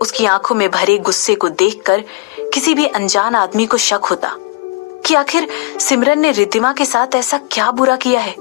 उसकी आंखों में भरे गुस्से को देखकर किसी भी अनजान आदमी को शक होता कि आखिर सिमरन ने रिद्धिमा के साथ ऐसा क्या बुरा किया है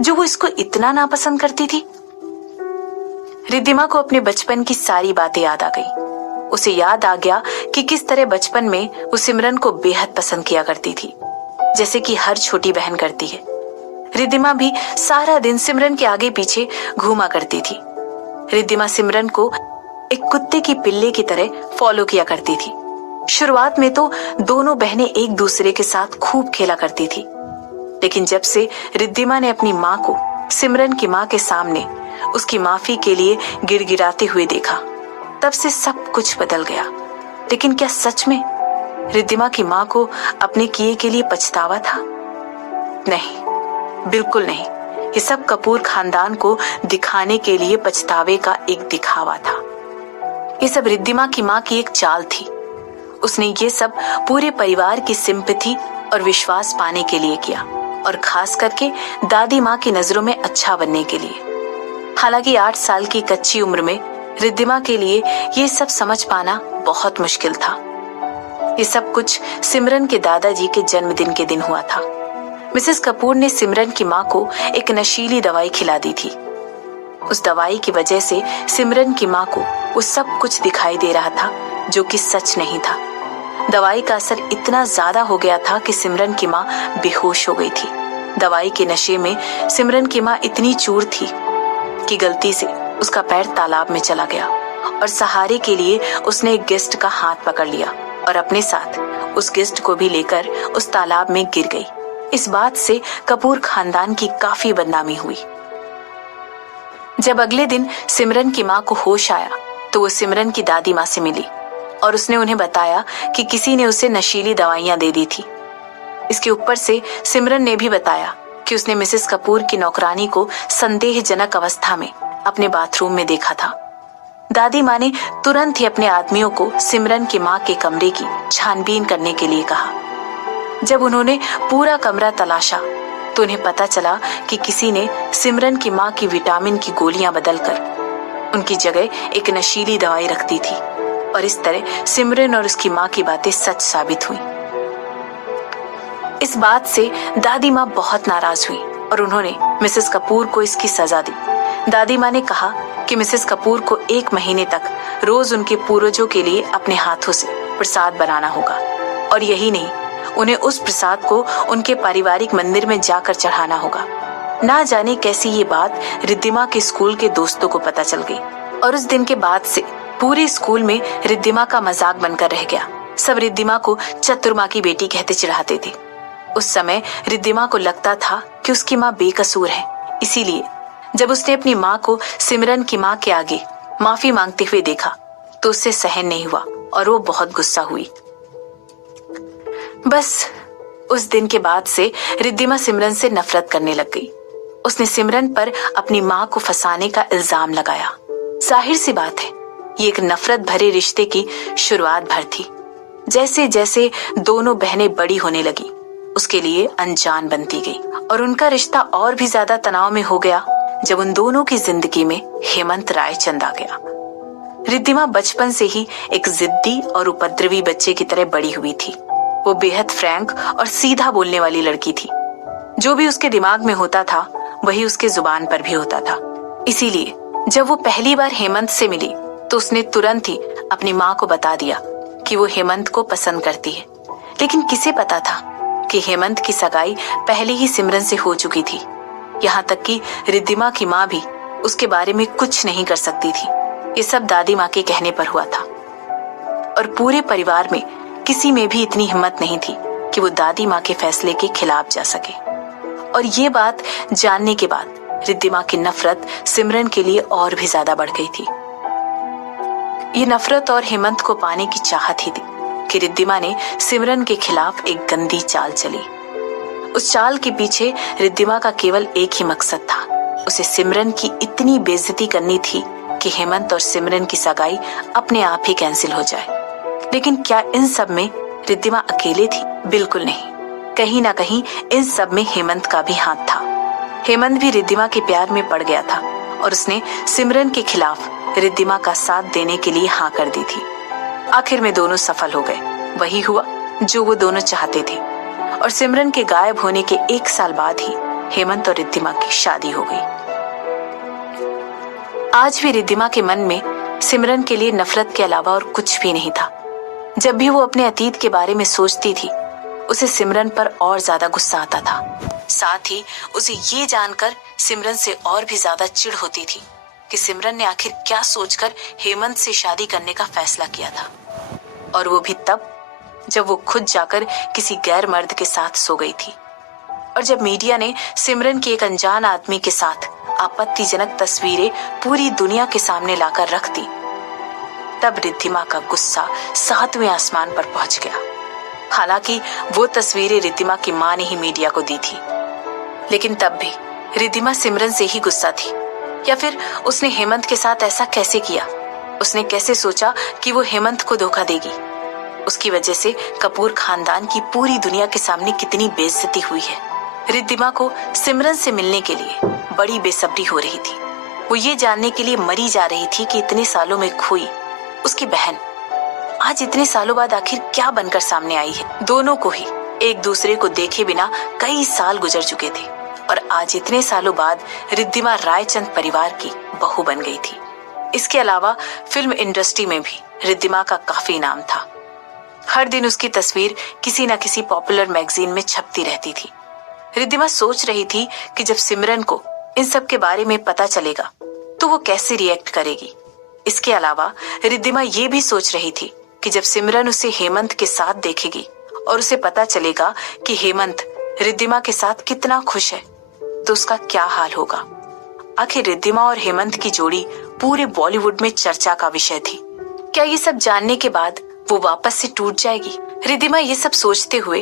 जो वो इसको इतना नापसंद करती थी। रिद्धिमा को अपने बचपन की सारी बातें याद आ गई। उसे याद आ गया कि किस तरह बचपन में वो सिमरन को बेहद पसंद किया करती थी, जैसे कि हर छोटी बहन करती है। रिद्धिमा भी सारा दिन सिमरन के आगे पीछे घूमा करती थी। रिद्धिमा सिमरन को एक कुत्ते की पिल्ले की तरह फॉलो किया करती थी। शुरुआत में तो दोनों बहनें एक दूसरे के साथ खूब खेला करती थी, लेकिन जब से रिद्धिमा ने अपनी माँ को सिमरन की माँ के सामने उसकी माफी के लिए गिड़गिड़ाते हुए देखा, तब से सब कुछ बदल गया। लेकिन क्या सच में रिद्धिमा की माँ को अपने किए के लिए पछतावा था? नहीं, बिल्कुल नहीं। ये सब कपूर खानदान को दिखाने के लिए पछतावे का एक दिखावा था। ये सब रिद्धिमा की माँ की एक चाल थी। उसने ये सब पूरे परिवार की सिंपैथी और विश्वास पाने के लिए किया, और खास करके दादी माँ की नजरों में अच्छा बनने के लिए। हालांकि 8 साल की कच्ची उम्र में रिद्धिमा के लिए ये सब समझ पाना बहुत मुश्किल था। ये सब कुछ सिमरन के दादाजी के जन्मदिन के दिन हुआ था। मिसेस कपूर ने सिमरन की माँ को एक नशीली दवाई खिला दी थी। उस दवाई की वजह से सिमरन की माँ को वो सब कुछ दिखाई दे रहा था जो कि सच नहीं था। दवाई का असर इतना ज्यादा हो गया था कि सिमरन की माँ बेहोश हो गई थी। दवाई के नशे में सिमरन की माँ इतनी चूर थी कि गलती से उसका पैर तालाब में चला गया, और सहारे के लिए उसने एक गेस्ट का हाथ पकड़ लिया और अपने साथ उस गेस्ट को भी लेकर उस तालाब में गिर गई। इस बात से कपूर खानदान की काफी बदनामी हुई। जब अगले दिन सिमरन की माँ को होश आया तो वो सिमरन की दादी माँ से मिली और उसने उन्हें बताया कि किसी ने उसे नशीली दवाइयां दे दी थी। इसके ऊपर से सिमरन ने भी बताया कि उसने मिसेस कपूर की नौकरानी को संदेहजनक अवस्था में अपने बाथरूम में देखा था। दादी माँ ने तुरंत ही अपने आदमियों को सिमरन की माँ के कमरे की छानबीन करने के लिए कहा। जब उन्होंने पूरा कमरा तलाशा तो उन्हें पता चला कि किसी ने सिमरन की माँ की विटामिन की गोलियां बदलकर उनकी जगह एक नशीली दवाई रख दी थी, और इस तरह सिमरन और उसकी माँ की बातें सच साबित हुई। इस बात से दादी माँ बहुत नाराज हुई और उन्होंने मिसेस कपूर को इसकी सजा दी। दादी माँ ने कहा कि मिसेस कपूर को 1 महीने तक रोज उनके पूर्वजों के लिए अपने हाथों से प्रसाद बनाना होगा, और यही नहीं, उन्हें उस प्रसाद को उनके पारिवारिक मंदिर में जाकर चढ़ाना होगा। ना जाने कैसी ये बात रिद्धिमा के स्कूल के दोस्तों को पता चल गई, और उस दिन के बाद से पूरे स्कूल में रिद्धिमा का मजाक बनकर रह गया। सब रिद्धिमा को चतुर की बेटी कहते चिढ़ाते थे। उस समय रिद्धिमा को लगता था कि उसकी माँ बेकसूर है, इसीलिए जब उसने अपनी माँ को सिमरन की माँ के आगे माफी मांगते हुए देखा तो उससे सहन नहीं हुआ और वो बहुत गुस्सा हुई। बस उस दिन के बाद से रिद्धिमा सिमरन से नफरत करने लग गई। उसने सिमरन पर अपनी माँ को फंसाने का इल्जाम लगाया। जाहिर सी बात है, ये एक नफरत भरे रिश्ते की शुरुआत भर थी। जैसे जैसे दोनों बहनें बड़ी होने लगी, उसके लिए अनजान बनती गई, और उनका रिश्ता और भी ज्यादा तनाव में हो गया जब उन दोनों की जिंदगी में हेमंत रायचंद आ गया। रिद्धिमा बचपन से ही एक जिद्दी और उपद्रवी बच्चे की तरह बड़ी हुई थी। वो बेहद फ्रैंक और सीधा बोलने वाली लड़की थी। जो भी उसके दिमाग में होता था वही उसके जुबान पर भी होता था। इसीलिए जब वो पहली बार हेमंत से मिली तो उसने तुरंत ही अपनी माँ को बता दिया कि वो हेमंत को पसंद करती है। लेकिन किसे पता था कि हेमंत की सगाई पहले ही सिमरन से हो चुकी थी। यहाँ तक कि रिद्धिमा की माँ भी उसके बारे में कुछ नहीं कर सकती थी। ये सब दादी माँ के कहने पर हुआ था, और पूरे परिवार में किसी में भी इतनी हिम्मत नहीं थी कि वो दादी माँ के फैसले के खिलाफ जा सके। और ये बात जानने के बाद रिद्धिमा की नफरत सिमरन के लिए और भी ज्यादा बढ़ गई थी। ये नफरत और हेमंत को पाने की चाहत ही थी कि रिद्धिमा ने सिमरन के खिलाफ एक गंदी चाल चली। उस चाल के पीछे रिद्धिमा का केवल एक ही मकसद था, उसे सिमरन की इतनी बेइज्जती करनी थी कि हेमंत और सिमरन की सगाई अपने आप ही कैंसिल हो जाए। लेकिन क्या इन सब में रिद्धिमा अकेले थी? बिल्कुल नहीं। कहीं ना कहीं इन सब में हेमंत का भी हाथ था। हेमंत भी रिद्धिमा के प्यार में पड़ गया था और उसने सिमरन के खिलाफ रिद्धिमा का साथ देने के लिए हाँ कर दी थी। आखिर में दोनों सफल हो गए। वही हुआ जो वो दोनों चाहते थे और सिमरन के गायब होने के 1 साल बाद ही हेमंत और रिद्धिमा की शादी हो गई। आज भी रिद्धिमा के मन में सिमरन के लिए नफरत के अलावा और कुछ भी नहीं था। जब भी वो अपने अतीत के बारे में सोचती थी, उसे सिमरन पर और ज्यादा गुस्सा आता था। साथ ही उसे ये जानकर सिमरन से और भी ज्यादा चिढ़ होती थी कि सिमरन ने आखिर क्या सोचकर हेमंत से शादी करने का फैसला किया था, और वो भी तब जब वो खुद जाकर किसी गैर मर्द के साथ सो गई थी। और जब मीडिया ने सिमरन की एक अनजान आदमी के साथ आपत्तिजनक तस्वीरें पूरी दुनिया के सामने लाकर रख दी, तब रिद्धिमा का गुस्सा 7वें आसमान पर पहुंच गया। हालांकि वो तस्वीरें रिद्धिमा की मां ने ही मीडिया को दी थी, लेकिन तब भी रिद्धिमा सिमरन से ही गुस्सा थी। या फिर उसने हेमंत के साथ ऐसा कैसे किया? उसने कैसे सोचा कि वो हेमंत को धोखा देगी? उसकी वजह से कपूर खानदान की पूरी दुनिया के सामने कितनी बेइज्जती हुई है। रिद्धिमा को सिमरन से मिलने के लिए बड़ी बेसब्री हो रही थी। वो ये जानने के लिए मरी जा रही थी कि इतने सालों में खोई उसकी बहन आज इतने सालों बाद आखिर क्या बनकर सामने आई है। दोनों को ही एक दूसरे को देखे बिना कई साल गुजर चुके थे और आज इतने सालों बाद रिद्धिमा रायचंद परिवार की बहू बन गई थी। इसके अलावा फिल्म इंडस्ट्री में भी रिद्धिमा का काफी नाम था। हर दिन उसकी तस्वीर किसी न किसी पॉपुलर मैगजीन में छपती रहती थी। रिद्धिमा सोच रही थी कि जब सिमरन को इन सब के बारे में पता चलेगा तो वो कैसे रिएक्ट करेगी। इसके अलावा रिद्धिमा ये भी सोच रही थी कि जब सिमरन उसे हेमंत के साथ देखेगी और उसे पता चलेगा कि हेमंत रिद्धिमा के साथ कितना खुश है, तो उसका क्या हाल होगा। आखिर रिद्धिमा और हेमंत की जोड़ी पूरे बॉलीवुड में चर्चा का विषय थी। क्या ये सब जानने के बाद वो वापस से टूट जाएगी? रिद्धिमा ये सब सोचते हुए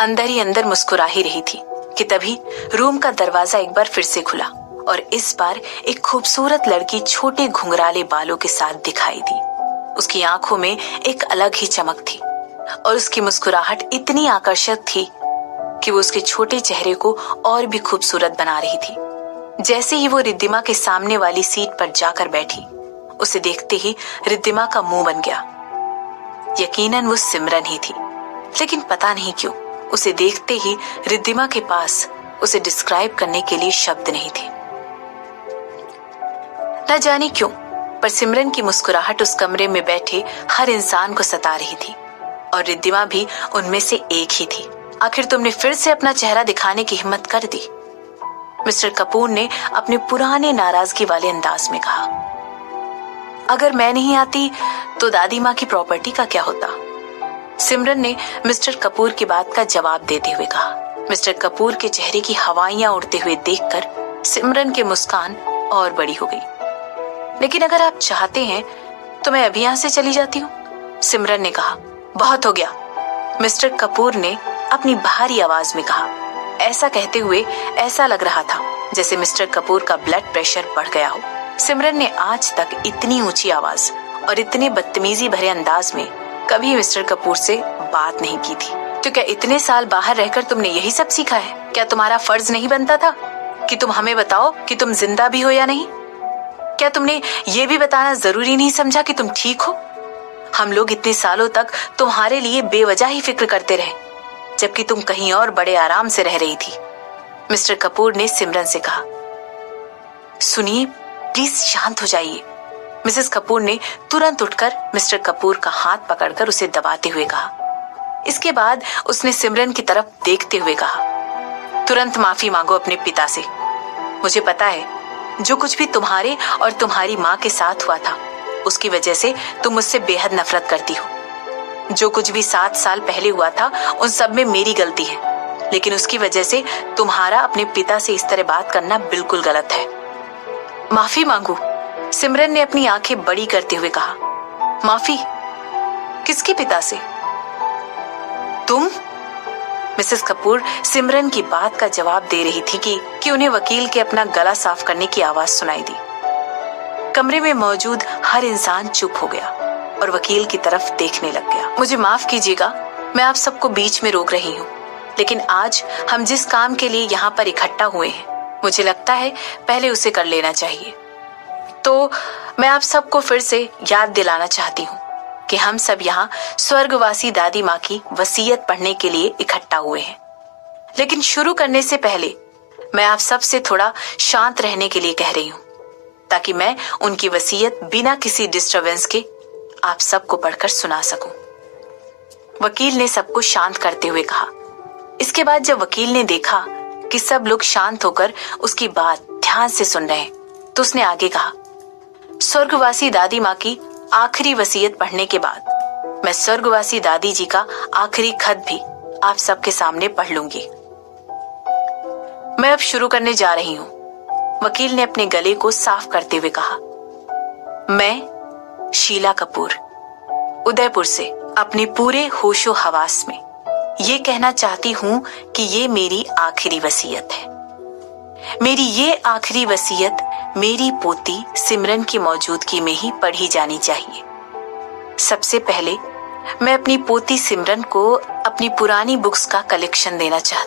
अंदर ही अंदर मुस्कुरा ही रही थी कि तभी रूम का दरवाजा एक बार फिर से खुला और इस बार एक खूबसूरत लड़की छोटे घुंघराले बालों के साथ दिखाई दी। उसकी आंखों में एक अलग ही चमक थी और उसकी मुस्कुराहट इतनी आकर्षक थी कि वो उसके छोटे चेहरे को और भी खूबसूरत बना रही थी। जैसे ही वो रिद्धिमा के सामने वाली सीट पर जाकर बैठी, उसे देखते ही रिद्धिमा का मुंह बन गया। यकीनन वो सिमरन ही थी, लेकिन पता नहीं क्यों उसे देखते ही रिद्धिमा के पास उसे डिस्क्राइब करने के लिए शब्द नहीं थे। न जाने क्यों, पर सिमरन की मुस्कुराहट उस कमरे में बैठे हर इंसान को सता रही थी और रिद्धिमा भी उनमें से एक ही थी। आखिर तुमने फिर से अपना चेहरा दिखाने की हिम्मत कर दी, मिस्टर कपूर ने अपने पुराने नाराजगी वाले अंदाज में कहा। अगर मैं नहीं आती तो दादी माँ की प्रॉपर्टी का क्या होता? सिमरन ने मिस्टर कपूर की बात का जवाब देते हुए कहा। मिस्टर कपूर के चेहरे की हवाइयां उड़ते हुए देखकर सिमरन की मुस्कान और बड़ी हो गई। लेकिन अगर आप चाहते हैं तो मैं अभी यहां से चली जाती हूँ, सिमरन ने कहा। बहुत हो गया, मिस्टर कपूर ने अपनी भारी आवाज में कहा। ऐसा कहते हुए ऐसा लग रहा था जैसे मिस्टर कपूर का ब्लड प्रेशर बढ़ गया हो। सिमरन ने आज तक इतनी ऊंची आवाज और इतने बदतमीजी भरे अंदाज में कभी मिस्टर कपूर से बात नहीं की थी। तो क्या इतने साल बाहर रहकर तुमने यही सब सीखा है? क्या तुम्हारा फर्ज नहीं बनता था कि तुम हमें बताओ कि तुम जिंदा भी हो या नहीं? क्या तुमने ये भी बताना जरूरी नहीं समझा कि तुम ठीक हो? हम लोग इतने सालों तक तुम्हारे लिए बेवजह ही फिक्र करते रहे, जबकि तुम कहीं और बड़े आराम से रह रही थी। मिस्टर कपूर ने सिमरन से कहा। सुनिए, प्लीज शांत हो जाइए। मिसेस कपूर ने तुरंत उठकर मिस्टर कपूर का हाथ पकड़कर उसे दबाते हुए कहा। इसके बाद उसने सिमरन की तरफ देखते हुए कहा, तुरंत माफी मांगो अपने पिता से। मुझे पता है जो कुछ भी तुम्हारे और तुम्हारी माँ के साथ हुआ था, उसकी वजह से तुम मुझसे बेहद नफरत करती हो। जो कुछ भी 7 साल पहले हुआ था उन सब में मेरी गलती है, लेकिन उसकी वजह से तुम्हारा अपने पिता से इस तरह बात करना बिल्कुल गलत है। माफी मांगू? सिमरन ने अपनी आंखें बड़ी करते हुए कहा। माफी? किसके पिता से? तुम? मिसेस कपूर सिमरन की बात का जवाब दे रही थी कि उन्हें वकील के अपना गला साफ करने की आवाज सुनाई दी। कमरे में मौजूद हर इंसान चुप हो गया और वकील की तरफ देखने लग गया। मुझे माफ कीजिएगा, मैं आप सबको बीच में रोक रही हूँ, लेकिन आज हम जिस काम के लिए यहाँ पर इकट्ठा हुए हैं, मुझे लगता है पहले उसे कर लेना चाहिए। तो मैं आप सबको फिर से याद दिलाना चाहती हूँ कि हम सब यहाँ स्वर्गवासी दादी माँ की वसीयत पढ़ने के लिए इकट्ठा हुए हैं। लेकिन शुरू करने से पहले मैं आप सबसे थोड़ा शांत रहने के लिए कह रही हूँ, ताकि मैं उनकी वसीयत बिना किसी डिस्टरबेंस के आप सबको पढ़कर सुना सकूं। वकील ने सबको शांत करते हुए कहा। इसके बाद जब वकील ने देखा कि सब लोग शांत होकर उसकी बात ध्यान से सुन रहे हैं, तो उसने आगे कहा, स्वर्गवासी दादी माँ की आखिरी वसीयत पढ़ने के बाद मैं स्वर्गवासी दादी जी का आखिरी खत भी आप सबके सामने पढ़ लूंगी। मैं अब शुरू करने जा रही हूँ। वकील ने अपने गले को साफ करते हुए कहा, मैं शीला कपूर उदयपुर से अपने पूरे होशो हवास में ये कहना चाहती हूँ कि ये मेरी आखिरी वसीयत है। मेरी ये आखिरी वसीयत मेरी पोती सिमरन की मौजूदगी में ही पढ़ी जानी चाहिए। सबसे पहले मैं अपनी पोती सिमरन को अपनी पुरानी बुक्स का कलेक्शन देना चाहती